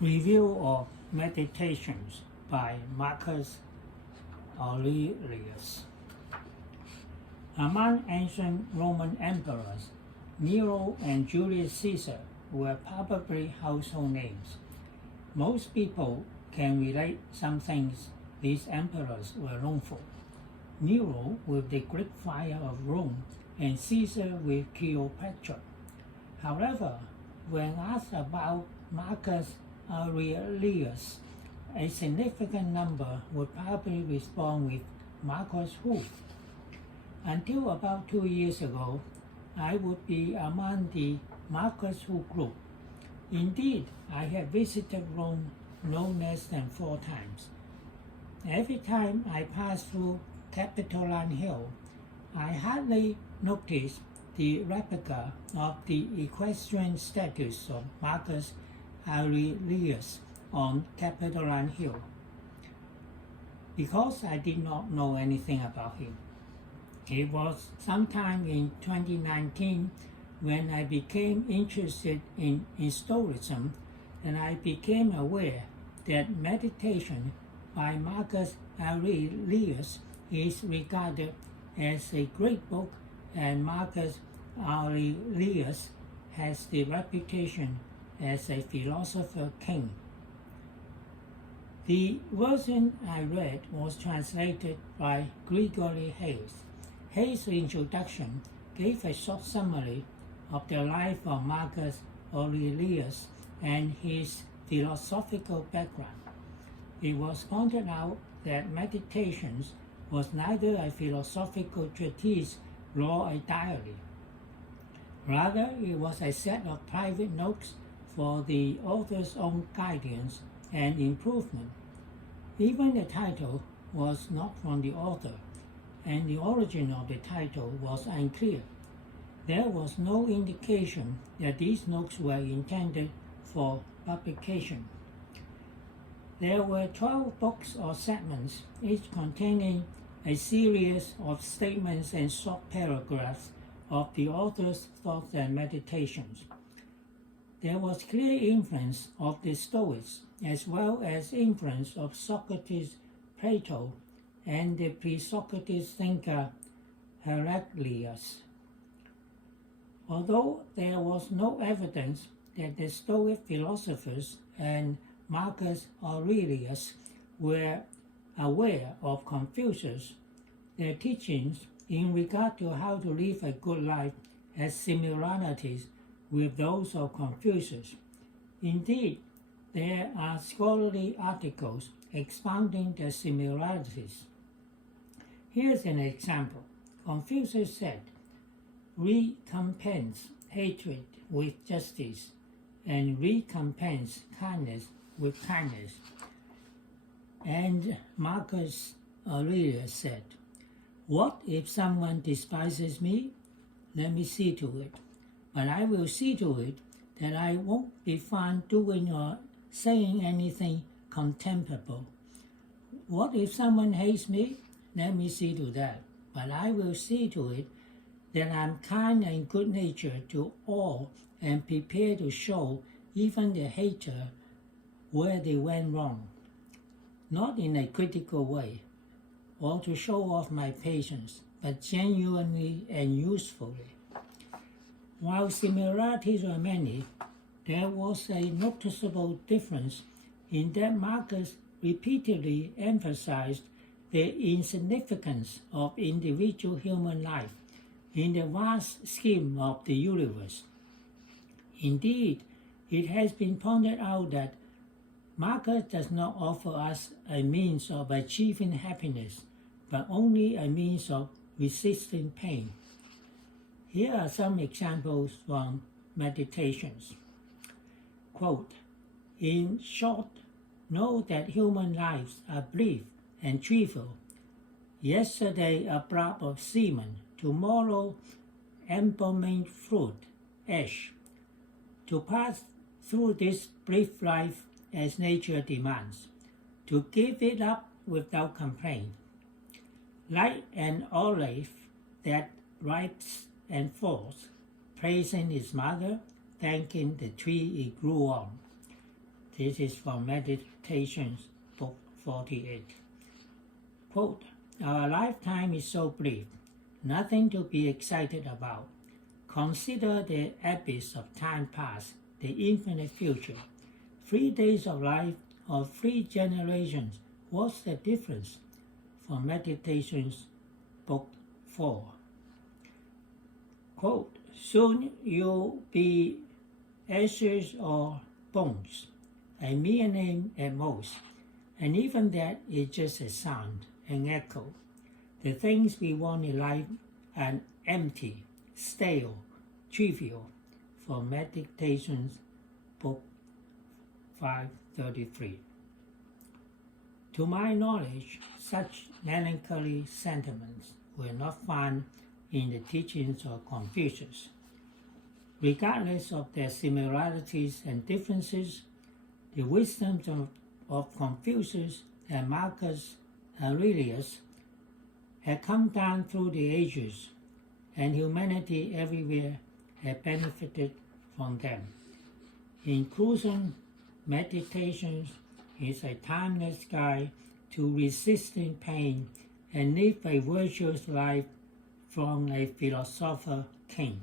Review of Meditations by Marcus Aurelius. Among ancient Roman emperors, Nero and Julius Caesar were probably household names. Most people can relate some things these emperors were known for. Nero with the Greek fire of Rome and Caesar with Cleopatra. However, when asked about Marcus Aurelius, a significant number would probably respond with Marcus who? Until about 2 years ago, I would be among the Marcus who group. Indeed, I have visited Rome no less than 4 times. Every time I pass through Capitoline Hill, I hardly notice the replica of the equestrian statues of Marcus Aurelius on Capitoline Hill, because I did not know anything about him. It was sometime in 2019 when I became interested in Stoicism and I became aware that meditation by Marcus Aurelius is regarded as a great book, and Marcus Aurelius has the reputation as a philosopher king. The version I read was translated by Gregory Hayes. Hayes' introduction gave a short summary of the life of Marcus Aurelius and his philosophical background. It was pointed out that Meditations was neither a philosophical treatise nor a diary. Rather, it was a set of private notes for the author's own guidance and improvement. Even the title was not from the author, and the origin of the title was unclear. There was no indication that these notes were intended for publication. There were 12 books or segments, each containing a series of statements and short paragraphs of the author's thoughts and meditations. There was clear influence of the Stoics, as well as influence of Socrates, Plato, and the pre-Socrates thinker Aurelius. Although there was no evidence that the Stoic philosophers and Marcus Aurelius were aware of Confucius, their teachings in regard to how to live a good life has similarities with those of Confucius. Indeed, there are scholarly articles expounding the similarities. Here's an example. Confucius said, "Recompense hatred with justice, and recompense kindness with kindness." And Marcus Aurelius said, "What if someone despises me? Let me see to it. But I will see to it that I won't be found doing or saying anything contemptible. What if someone hates me? Let me see to that. But I will see to it that I'm kind and good-natured to all and prepared to show even the hater where they went wrong, not in a critical way or to show off my patience, but genuinely and usefully." While similarities were many, there was a noticeable difference in that Marcus repeatedly emphasized the insignificance of individual human life in the vast scheme of the universe. Indeed, it has been pointed out that Marcus does not offer us a means of achieving happiness, but only a means of resisting pain. Here are some examples from Meditations. Quote, "In short, know that human lives are brief and trivial. Yesterday a drop of semen, tomorrow embalming fruit, ash. To pass through this brief life as nature demands, to give it up without complaint. Like an olive that ripes and falls, praising its mother, thanking the tree it grew on. This is from Meditations, Book 48. Quote, "Our lifetime is so brief, nothing to be excited about. Consider the abyss of time past, the infinite future. 3 days of life or 3 generations, what's the difference?" From Meditations, Book 4. Quote, "Soon you'll be ashes or bones, a mere name at most, and even that is just a sound, an echo. The things we want in life are empty, stale, trivial." For Meditations, Book 533. To my knowledge, such melancholy sentiments were not found in the teachings of Confucius. Regardless of their similarities and differences, the wisdoms of Confucius and Marcus Aurelius had come down through the ages, and humanity everywhere had benefited from them. In conclusion, Meditations is a timeless guide to resisting pain and live a virtuous life from a philosopher king.